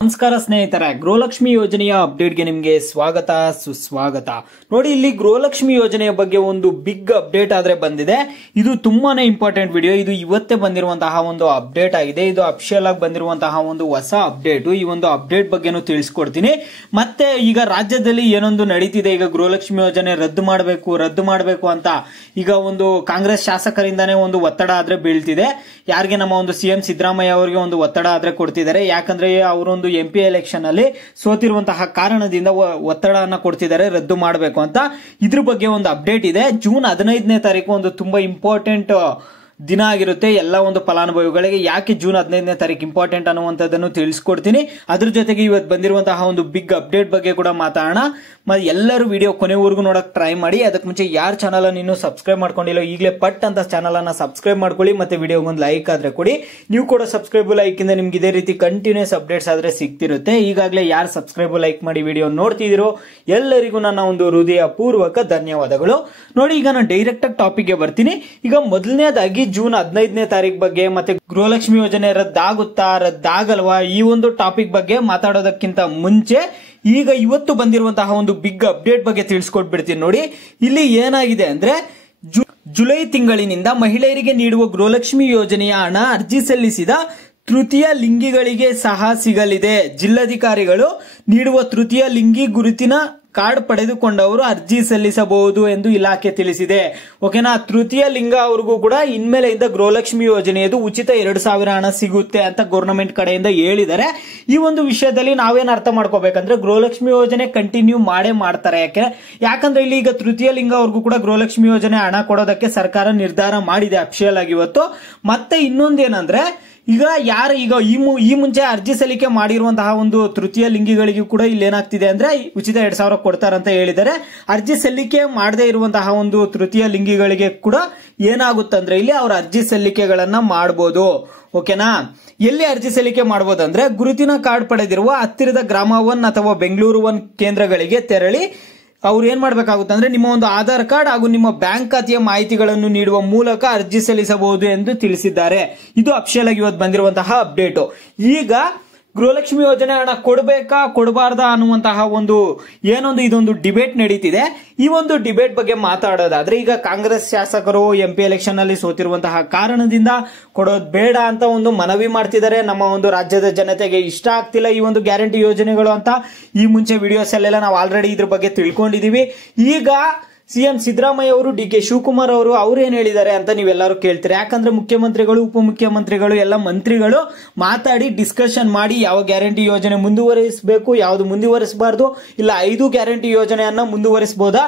ನಮಸ್ಕಾರ ಸ್ನೇಹಿತರೆ, ಗೃಹಲಕ್ಷ್ಮಿ ಯೋಜನೆಯ ಅಪ್ಡೇಟ್ಗೆ ನಿಮಗೆ ಸ್ವಾಗತ ಸುಸ್ವಾಗತ. ನೋಡಿ, ಇಲ್ಲಿ ಗೃಹಲಕ್ಷ್ಮಿ ಯೋಜನೆಯ ಬಗ್ಗೆ ಒಂದು ಬಿಗ್ ಅಪ್ಡೇಟ್ ಆದ್ರೆ ಬಂದಿದೆ. ಇದು ತುಂಬಾನೇ ಇಂಪಾರ್ಟೆಂಟ್ ವಿಡಿಯೋ. ಇದು ಇವತ್ತೇ ಬಂದಿರುವಂತಹ ಒಂದು ಅಪ್ಡೇಟ್ ಆಗಿದೆ. ಇದು ಅಫಿಷಿಯಲ್ ಆಗಿ ಬಂದಿರುವಂತಹ ಒಂದು ಹೊಸ ಅಪ್ಡೇಟ್. ಈ ಒಂದು ಅಪ್ಡೇಟ್ ಬಗ್ಗೆನೂ ತಿಳಿಸ್ಕೊಡ್ತೀನಿ. ಮತ್ತೆ ಈಗ ರಾಜ್ಯದಲ್ಲಿ ಏನೊಂದು ನಡೀತಿದೆ, ಈಗ ಗೃಹಲಕ್ಷ್ಮಿ ಯೋಜನೆ ರದ್ದು ಮಾಡಬೇಕು ಅಂತ ಈಗ ಒಂದು ಕಾಂಗ್ರೆಸ್ ಶಾಸಕರಿಂದಾನೇ ಒಂದು ಒತ್ತಡ ಆದ್ರೆ ಬೀಳ್ತಿದೆ. ಯಾರಿಗೆ ನಮ್ಮ ಒಂದು ಸಿಎಂ ಸಿದ್ದರಾಮಯ್ಯ ಅವರಿಗೆ ಒಂದು ಒತ್ತಡ ಆದ್ರೆ ಕೊಡ್ತಿದ್ದಾರೆ. ಯಾಕಂದ್ರೆ ಅವರೊಂದು MP ಎಲೆಕ್ಷನ್ ಅಲ್ಲಿ ಸೋತಿರುವಂತಹ ಕಾರಣದಿಂದ ಒತ್ತಡನ ಕೊಡ್ತಿದ್ದಾರೆ ರದ್ದು ಮಾಡಬೇಕು ಅಂತ. ಇದ್ರ ಬಗ್ಗೆ ಒಂದು ಅಪ್ಡೇಟ್ ಇದೆ. ಜೂನ್ 15ನೇ ತಾರೀಕು ಒಂದು ತುಂಬಾ ಇಂಪಾರ್ಟೆಂಟ್ ದಿನ ಆಗಿರುತ್ತೆ ಎಲ್ಲ ಒಂದು ಫಲಾನುಭವಿಗಳಿಗೆ. ಯಾಕೆ ಜೂನ್ 15ನೇ ತಾರೀಕು ಇಂಪಾರ್ಟೆಂಟ್ ಅನ್ನುವಂಥದ್ದನ್ನು ತಿಳಿಸ್ಕೊಡ್ತೀನಿ. ಅದ್ರ ಜೊತೆಗೆ ಇವತ್ತು ಬಂದಿರುವಂತಹ ಒಂದು ಬಿಗ್ ಅಪ್ಡೇಟ್ ಬಗ್ಗೆ ಕೂಡ ಮಾತಾಡೋಣ. ಮತ್ತೆ ಎಲ್ಲರೂ ವಿಡಿಯೋ ಕೊನೆವರೆಗೂ ನೋಡಕ್ ಟ್ರೈ ಮಾಡಿ. ಅದಕ್ಕೆ ಮುಂಚೆ ಯಾರ ಚಾನಲ್ ಅನ್ನು ಇನ್ನೂ ಸಬ್ಸ್ಕ್ರೈಬ್ ಮಾಡ್ಕೊಂಡಿಲ್ಲ, ಈಗಲೇ ಪಟ್ ಅಂತ ಚಾನಲ್ ಅನ್ನ ಸಬ್ಸ್ಕ್ರೈಬ್ ಮಾಡ್ಕೊಳ್ಳಿ. ಮತ್ತೆ ವಿಡಿಯೋಗೆ ಒಂದು ಲೈಕ್ ಆದ್ರೆ ಕೊಡಿ. ನೀವು ಕೂಡ ಸಬ್ಸ್ಕ್ರೈಬ್ ಲೈಕ್ ಇಂದ ನಿಮ್ಗೆ ಇದೇ ರೀತಿ ಕಂಟಿನ್ಯೂಸ್ ಅಪ್ಡೇಟ್ಸ್ ಆದ್ರೆ ಸಿಗ್ತಿರುತ್ತೆ. ಈಗಾಗಲೇ ಯಾರು ಸಬ್ಸ್ಕ್ರೈಬ್ ಲೈಕ್ ಮಾಡಿ ವಿಡಿಯೋ ನೋಡ್ತಿದ್ದೀರೋ ಎಲ್ಲರಿಗೂ ನನ್ನ ಒಂದು ಹೃದಯ ಪೂರ್ವಕ ಧನ್ಯವಾದಗಳು. ನೋಡಿ, ಈಗ ನಾನು ಡೈರೆಕ್ಟ್ ಆಗಿ ಟಾಪಿಕ್ ಗೆ ಬರ್ತೀನಿ. ಈಗ ಮೊದಲನೇದಾಗಿ ಜೂನ್ 15ನೇ ತಾರೀಕು ಬಗ್ಗೆ ಮತ್ತೆ ಗೃಹಲಕ್ಷ್ಮಿ ಯೋಜನೆ ರದ್ದಾಗಲ್ವಾ ಈ ಒಂದು ಟಾಪಿಕ್ ಬಗ್ಗೆ ಮಾತಾಡೋದಕ್ಕಿಂತ ಮುಂಚೆ ಈಗ ಇವತ್ತು ಬಂದಿರುವಂತಹ ಒಂದು ಬಿಗ್ ಅಪ್ಡೇಟ್ ಬಗ್ಗೆ ತಿಳಿಸ್ಕೊಟ್ಬಿಡ್ತೀನಿ. ನೋಡಿ, ಇಲ್ಲಿ ಏನಾಗಿದೆ ಅಂದ್ರೆ ಜುಲೈ ತಿಂಗಳಿನಿಂದ ಮಹಿಳೆಯರಿಗೆ ನೀಡುವ ಗೃಹಲಕ್ಷ್ಮಿ ಯೋಜನೆಯ ಹಣ ಅರ್ಜಿ ಸಲ್ಲಿಸಿದ ತೃತೀಯ ಲಿಂಗಿಗಳಿಗೆ ಸಹ ಸಿಗಲಿದೆ. ಜಿಲ್ಲಾಧಿಕಾರಿಗಳು ನೀಡುವ ತೃತೀಯ ಲಿಂಗಿ ಗುರುತಿನ ಕಾರ್ಡ್ ಪಡೆದುಕೊಂಡವರು ಅರ್ಜಿ ಸಲ್ಲಿಸಬಹುದು ಎಂದು ಇಲಾಖೆ ತಿಳಿಸಿದೆ. ಓಕೆನಾ, ತೃತೀಯ ಲಿಂಗ ಅವ್ರಿಗೂ ಕೂಡ ಇನ್ಮೇಲೆಯಿಂದ ಗೃಹಲಕ್ಷ್ಮಿ ಯೋಜನೆಯದು ಉಚಿತ 2000 ಹಣ ಸಿಗುತ್ತೆ ಅಂತ ಗವರ್ನಮೆಂಟ್ ಕಡೆಯಿಂದ ಹೇಳಿದ್ದಾರೆ. ಈ ಒಂದು ವಿಷಯದಲ್ಲಿ ನಾವೇನ್ ಅರ್ಥ ಮಾಡ್ಕೋಬೇಕಂದ್ರೆ ಗೃಹಲಕ್ಷ್ಮಿ ಯೋಜನೆ ಕಂಟಿನ್ಯೂ ಮಾಡ್ತಾರೆ. ಯಾಕಂದ್ರೆ ಇಲ್ಲಿ ಈಗ ತೃತೀಯ ಲಿಂಗ ಅವ್ರಿಗೂ ಕೂಡ ಗೃಹಲಕ್ಷ್ಮಿ ಯೋಜನೆ ಹಣ ಕೊಡೋದಕ್ಕೆ ಸರ್ಕಾರ ನಿರ್ಧಾರ ಮಾಡಿದೆ ಅಫಿಷಿಯಲ್ ಆಗಿ ಇವತ್ತು. ಮತ್ತೆ ಇನ್ನೊಂದೇನಂದ್ರೆ ಈಗ ಈ ಮುಂಚೆ ಅರ್ಜಿ ಸಲ್ಲಿಕೆ ಮಾಡಿರುವಂತಹ ಒಂದು ತೃತೀಯ ಲಿಂಗಿಗಳಿಗೂ ಕೂಡ ಇಲ್ಲಿ ಏನಾಗ್ತಿದೆ ಅಂದ್ರೆ ಉಚಿತ 2000 ಕೊಡ್ತಾರಂತ ಹೇಳಿದ್ದಾರೆ. ಅರ್ಜಿ ಸಲ್ಲಿಕೆ ಮಾಡದೇ ಇರುವಂತಹ ಒಂದು ತೃತೀಯ ಲಿಂಗಿಗಳಿಗೆ ಕೂಡ ಏನಾಗುತ್ತಂದ್ರೆ ಇಲ್ಲಿ ಅವರ ಅರ್ಜಿ ಸಲ್ಲಿಕೆಗಳನ್ನ ಮಾಡಬಹುದು. ಓಕೆನಾ, ಎಲ್ಲಿ ಅರ್ಜಿ ಸಲ್ಲಿಕೆ ಮಾಡಬಹುದಂದ್ರೆ ಗುರುತಿನ ಕಾರ್ಡ್ ಪಡೆದಿರುವ ಹತ್ತಿರದ ಗ್ರಾಮ 1 ಅಥವಾ ಬೆಂಗಳೂರು 1 ಕೇಂದ್ರಗಳಿಗೆ ತೆರಳಿ ಅವ್ರು ಏನ್ ಮಾಡ್ಬೇಕಾಗುತ್ತೆ ಅಂದ್ರೆ ನಿಮ್ಮ ಒಂದು ಆಧಾರ್ ಕಾರ್ಡ್ ಹಾಗೂ ನಿಮ್ಮ ಬ್ಯಾಂಕ್ ಖಾತೆಯ ಮಾಹಿತಿಗಳನ್ನು ನೀಡುವ ಮೂಲಕ ಅರ್ಜಿ ಸಲ್ಲಿಸಬಹುದು ಎಂದು ತಿಳಿಸಿದ್ದಾರೆ. ಇದು ಅಫಿಷಿಯಲ್ ಆಗಿ ಇವತ್ತು ಬಂದಿರುವಂತಹ ಅಪ್ಡೇಟ್. ಈಗ ಗೃಹಲಕ್ಷ್ಮಿ ಯೋಜನೆ ಹಣ ಕೊಡಬೇಕಾ ಕೊಡಬಾರ್ದಾ ಅನ್ನುವಂತಹ ಇದೊಂದು ಡಿಬೇಟ್ ನಡೀತಿದೆ. ಈ ಒಂದು ಡಿಬೇಟ್ ಬಗ್ಗೆ ಮಾತಾಡೋದಾದ್ರೆ ಈಗ ಕಾಂಗ್ರೆಸ್ ಶಾಸಕರು MP ಎಲೆಕ್ಷನ್ ಅಲ್ಲಿ ಸೋತಿರುವಂತಹ ಕಾರಣದಿಂದ ಕೊಡೋದು ಬೇಡ ಅಂತ ಒಂದು ಮನವಿ ಮಾಡ್ತಿದ್ದಾರೆ. ನಮ್ಮ ಒಂದು ರಾಜ್ಯದ ಜನತೆಗೆ ಇಷ್ಟ ಆಗ್ತಿಲ್ಲ ಈ ಒಂದು ಗ್ಯಾರಂಟಿ ಯೋಜನೆಗಳು ಅಂತ ಈ ಮುಂಚೆ ವಿಡಿಯೋಸ್ ಅಲ್ಲೆಲ್ಲ ನಾವು ಆಲ್ರೆಡಿ ಇದ್ರ ಬಗ್ಗೆ ತಿಳ್ಕೊಂಡಿದೀವಿ. ಈಗ ಸಿಎಂ ಸಿದ್ದರಾಮಯ್ಯ ಅವರು DK ಶಿವಕುಮಾರ್ ಅವರು ಏನ್ ಹೇಳಿದ್ದಾರೆ ಅಂತ ನೀವೆಲ್ಲರೂ ಕೇಳ್ತೀರಿ. ಯಾಕಂದ್ರೆ ಮುಖ್ಯಮಂತ್ರಿಗಳು ಉಪಮುಖ್ಯಮಂತ್ರಿಗಳು ಎಲ್ಲ ಮಂತ್ರಿಗಳು ಮಾತಾಡಿ ಡಿಸ್ಕಷನ್ ಮಾಡಿ ಯಾವ ಗ್ಯಾರಂಟಿ ಯೋಜನೆ ಮುಂದುವರಿಸಬೇಕು, ಯಾವ್ದು ಮುಂದುವರಿಸಬಾರ್ದು, ಇಲ್ಲ 5 ಗ್ಯಾರಂಟಿ ಯೋಜನೆಯನ್ನ ಮುಂದುವರಿಸಬಹುದಾ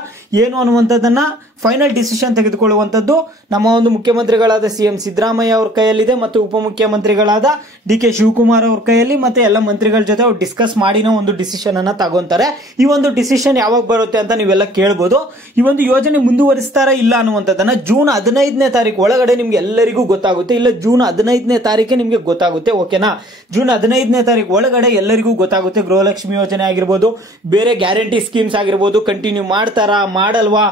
ಏನು ಅನ್ನುವಂಥದ್ದನ್ನ ಫೈನಲ್ ಡಿಸಿಷನ್ ತೆಗೆದುಕೊಳ್ಳುವಂತದ್ದು ನಮ್ಮ ಒಂದು ಮುಖ್ಯಮಂತ್ರಿಗಳಾದ ಸಿಎಂ ಸಿದ್ದರಾಮಯ್ಯ ಅವ್ರ ಕೈಯಲ್ಲಿದೆ ಮತ್ತು ಉಪಮುಖ್ಯಮಂತ್ರಿಗಳಾದ DK ಶಿವಕುಮಾರ್ ಅವ್ರ ಕೈಯಲ್ಲಿ ಮತ್ತೆ ಎಲ್ಲ ಮಂತ್ರಿಗಳ ಜೊತೆ ಅವ್ರು ಡಿಸ್ಕಸ್ ಮಾಡಿನ ಒಂದು ಡಿಸಿಷನ್ ಅನ್ನ ತಗೊಂತಾರೆ. ಈ ಒಂದು ಡಿಸಿಷನ್ ಯಾವಾಗ ಬರುತ್ತೆ ಅಂತ ನೀವೆಲ್ಲ ಕೇಳಬಹುದು. ಈ ಒಂದು ಯೋಜನೆ ಮುಂದುವರಿಸ್ತಾರ ಇಲ್ಲ ಅನ್ನುವಂಥದ್ದನ್ನ ಜೂನ್ 15ನೇ ತಾರೀಕು ಒಳಗಡೆ ನಿಮ್ಗೆ ಎಲ್ಲರಿಗೂ ಗೊತ್ತಾಗುತ್ತೆ. ಇಲ್ಲ ಜೂನ್ 15ನೇ ತಾರೀಕೆ ನಿಮ್ಗೆ ಗೊತ್ತಾಗುತ್ತೆ. ಓಕೆನಾ, ಜೂನ್ 15ನೇ ತಾರೀಕು ಒಳಗಡೆ ಎಲ್ಲರಿಗೂ ಗೊತ್ತಾಗುತ್ತೆ. ಗೃಹಲಕ್ಷ್ಮಿ ಯೋಜನೆ ಆಗಿರ್ಬೋದು, ಬೇರೆ ಗ್ಯಾರಂಟಿ ಸ್ಕೀಮ್ಸ್ ಆಗಿರ್ಬೋದು ಕಂಟಿನ್ಯೂ ಮಾಡ್ತಾರಾ ಮಾಡಲ್ವಾ.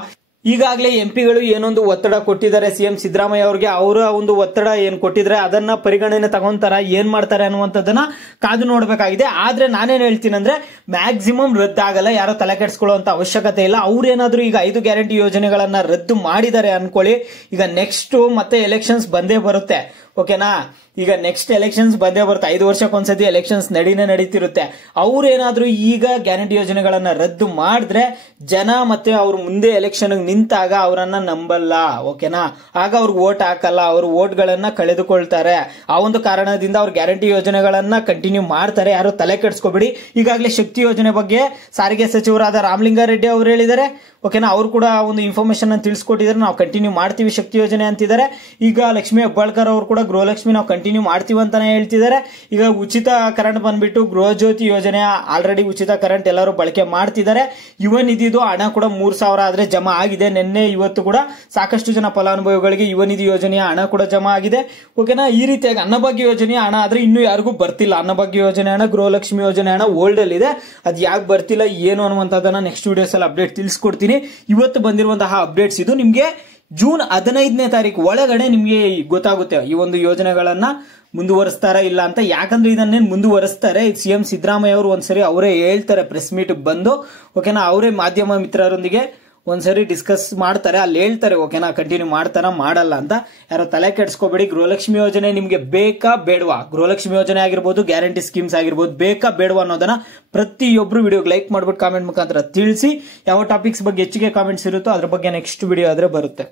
ಈಗಾಗಲೇ MP ಗಳು ಏನೊಂದು ಒತ್ತಡ ಕೊಟ್ಟಿದ್ದಾರೆ ಸಿಎಂ ಸಿದ್ದರಾಮಯ್ಯ ಅವ್ರಿಗೆ. ಅವರ ಒಂದು ಒತ್ತಡ ಏನ್ ಕೊಟ್ಟಿದ್ರೆ ಅದನ್ನ ಪರಿಗಣನೆ ತಗೊಂತಾರ, ಏನ್ ಮಾಡ್ತಾರೆ ಅನ್ನುವಂಥದ್ದನ್ನ ಕಾದು ನೋಡ್ಬೇಕಾಗಿದೆ. ಆದ್ರೆ ನಾನೇನ್ ಹೇಳ್ತೀನಿ ಅಂದ್ರೆ ಮ್ಯಾಕ್ಸಿಮಮ್ ರದ್ದಾಗಲ್ಲ, ಯಾರೋ ತಲೆ ಕೆಡಿಸ್ಕೊಳ್ಳುವಂತ ಅವಶ್ಯಕತೆ ಇಲ್ಲ. ಅವ್ರೇನಾದ್ರೂ ಈಗ 5 ಗ್ಯಾರಂಟಿ ಯೋಜನೆಗಳನ್ನ ರದ್ದು ಮಾಡಿದ್ದಾರೆ ಅನ್ಕೊಳ್ಳಿ, ಈಗ ನೆಕ್ಸ್ಟ್ ಮತ್ತೆ ಎಲೆಕ್ಷನ್ಸ್ ಬಂದೇ ಬರುತ್ತೆ. ಓಕೆನಾ, ಈಗ ನೆಕ್ಸ್ಟ್ ಎಲೆಕ್ಷನ್ಸ್ ಬಂದೇ ಬರುತ್ತೆ. 5 ವರ್ಷಕ್ಕೊಂದ್ಸತಿ ಎಲೆಕ್ಷನ್ಸ್ ನಡೀತಿರುತ್ತೆ. ಅವ್ರೇನಾದ್ರೂ ಈಗ ಗ್ಯಾರಂಟಿ ಯೋಜನೆಗಳನ್ನ ರದ್ದು ಮಾಡಿದ್ರೆ ಜನ ಮತ್ತೆ ಅವ್ರು ಮುಂದೆ ಎಲೆಕ್ಷನ್ ನಿಂತಾಗ ಅವರನ್ನ ನಂಬಲ್ಲ. ಓಕೆನಾ, ಆಗ ಅವ್ರಿಗೆ ವೋಟ್ ಹಾಕಲ್ಲ, ಅವ್ರ ವೋಟ್ಗಳನ್ನ ಕಳೆದುಕೊಳ್ತಾರೆ. ಆ ಒಂದು ಕಾರಣದಿಂದ ಅವ್ರ ಗ್ಯಾರಂಟಿ ಯೋಜನೆಗಳನ್ನ ಕಂಟಿನ್ಯೂ ಮಾಡ್ತಾರೆ. ಯಾರು ತಲೆ ಕೆಡಿಸ್ಕೋಬೇಡಿ. ಈಗಾಗಲೇ ಶಕ್ತಿ ಯೋಜನೆ ಬಗ್ಗೆ ಸಾರಿಗೆ ಸಚಿವರಾದ ರಾಮಲಿಂಗಾರೆಡ್ಡಿ ಅವರು ಹೇಳಿದ್ದಾರೆ. ಓಕೆನಾ, ಅವ್ರು ಕೂಡ ಒಂದು ಇನ್ಫಾರ್ಮೇಶನ್ ಅನ್ನು ತಿಳಿಸ್ಕೊಟ್ಟಿದ್ದಾರೆ. ನಾವು ಕಂಟಿನ್ಯೂ ಮಾಡ್ತೀವಿ ಶಕ್ತಿ ಯೋಜನೆ ಅಂತಿದ್ದಾರೆ. ಈಗ ಲಕ್ಷ್ಮೀ ಹೆಬ್ಬಾಳ್ಕರ್ ಅವರು ಕೂಡ ಗೃಹಲಕ್ಷ್ಮಿ ನಾವು ಕಂಟಿನ್ಯೂ ಮಾಡ್ತೀವಿ ಅಂತಾನೆ ಹೇಳ್ತಿದ್ದಾರೆ. ಈಗ ಉಚಿತ ಕರೆಂಟ್ ಬಂದ್ಬಿಟ್ಟು ಗೃಹ ಜ್ಯೋತಿ ಯೋಜನೆ ಆಲ್ರೆಡಿ ಉಚಿತ ಕರೆಂಟ್ ಎಲ್ಲರೂ ಬಳಕೆ ಮಾಡ್ತಿದ್ದಾರೆ. ಯುವ ನಿಧಿದು ಹಣ ಕೂಡ 3000 ಆದ್ರೆ ಜಮಾ ಆಗಿದೆ. ನಿನ್ನೆ ಇವತ್ತು ಕೂಡ ಸಾಕಷ್ಟು ಜನ ಫಲಾನುಭವಿಗಳಿಗೆ ಯುವ ನಿಧಿ ಯೋಜನೆಯ ಹಣ ಕೂಡ ಜಮಾ ಆಗಿದೆ. ಓಕೆನಾ, ಈ ರೀತಿಯಾಗಿ ಅನ್ನಭಾಗ್ಯ ಯೋಜನೆಯ ಹಣ ಆದ್ರೆ ಇನ್ನೂ ಯಾರಿಗೂ ಬರ್ತಿಲ್ಲ. ಅನ್ನಭಾಗ್ಯ ಯೋಜನೆ ಹಣ, ಗೃಹಲಕ್ಷ್ಮಿ ಯೋಜನೆ ಹಣ ಓಲ್ಡ್ ಅಲ್ಲಿ ಇದೆ. ಅದು ಯಾಕೆ ಬರ್ತಿಲ್ಲ ಏನು ಅನ್ನುವಂಥದ್ದನ್ನ ನೆಕ್ಸ್ಟ್ ವಿಡಿಯೋಸ್ ಅಲ್ಲಿ ಅಪ್ಡೇಟ್ ತಿಳಿಸ್ಕೊಡ್ತೀನಿ. ಇವತ್ತು ಬಂದಿರುವಂತಹ ಅಪ್ಡೇಟ್ಸ್ ಇದು. ನಿಮ್ಗೆ ಜೂನ್ 15ನೇ ತಾರೀಕು ಒಳಗಡೆ ನಿಮ್ಗೆ ಗೊತ್ತಾಗುತ್ತೆ ಈ ಒಂದು ಯೋಜನೆಗಳನ್ನ ಮುಂದುವರಿಸ್ತಾರ ಇಲ್ಲ ಅಂತ. ಯಾಕಂದ್ರೆ ಇದನ್ನೇನು ಮುಂದುವರಿಸ್ತಾರೆ, ಸಿಎಂ ಸಿದ್ದರಾಮಯ್ಯ ಅವರು ಒಂದ್ಸರಿ ಅವರೇ ಹೇಳ್ತಾರೆ ಪ್ರೆಸ್ ಮೀಟ್ ಬಂದು, ಓಕೆನಾ, ಅವರೇ ಮಾಧ್ಯಮ ಮಿತ್ರರೊಂದಿಗೆ ಒಂದ್ಸರಿ ಡಿಸ್ಕಸ್ ಮಾಡ್ತಾರೆ, ಅಲ್ಲಿ ಹೇಳ್ತಾರೆ, ಓಕೆನಾ, ಕಂಟಿನ್ಯೂ ಮಾಡ್ತಾರ ಮಾಡಲ್ಲ ಅಂತ. ಯಾರೋ ತಲೆ ಕೆಡಿಸ್ಕೋಬೇಡಿ. ಗೃಹಲಕ್ಷ್ಮಿ ಯೋಜನೆ ನಿಮ್ಗೆ ಬೇಕಾ ಬೇಡವಾ, ಗೃಹಲಕ್ಷ್ಮಿ ಯೋಜನೆ ಆಗಿರ್ಬೋದು, ಗ್ಯಾರಂಟಿ ಸ್ಕೀಮ್ಸ್ ಆಗಿರ್ಬೋದು, ಬೇಕಾ ಬೇಡವಾ ಅನ್ನೋದನ್ನ ಪ್ರತಿಯೊಬ್ರು ವಿಡಿಯೋಗೆ ಲೈಕ್ ಮಾಡ್ಬಿಟ್ಟು ಕಾಮೆಂಟ್ ಮುಖಾಂತರ ತಿಳಿಸಿ. ಯಾವ ಟಾಪಿಕ್ಸ್ ಬಗ್ಗೆ ಹೆಚ್ಚಿಗೆ ಕಾಮೆಂಟ್ಸ್ ಇರುತ್ತೋ ಅದ್ರ ಬಗ್ಗೆ ನೆಕ್ಸ್ಟ್ ವಿಡಿಯೋ ಆದ್ರೆ ಬರುತ್ತೆ.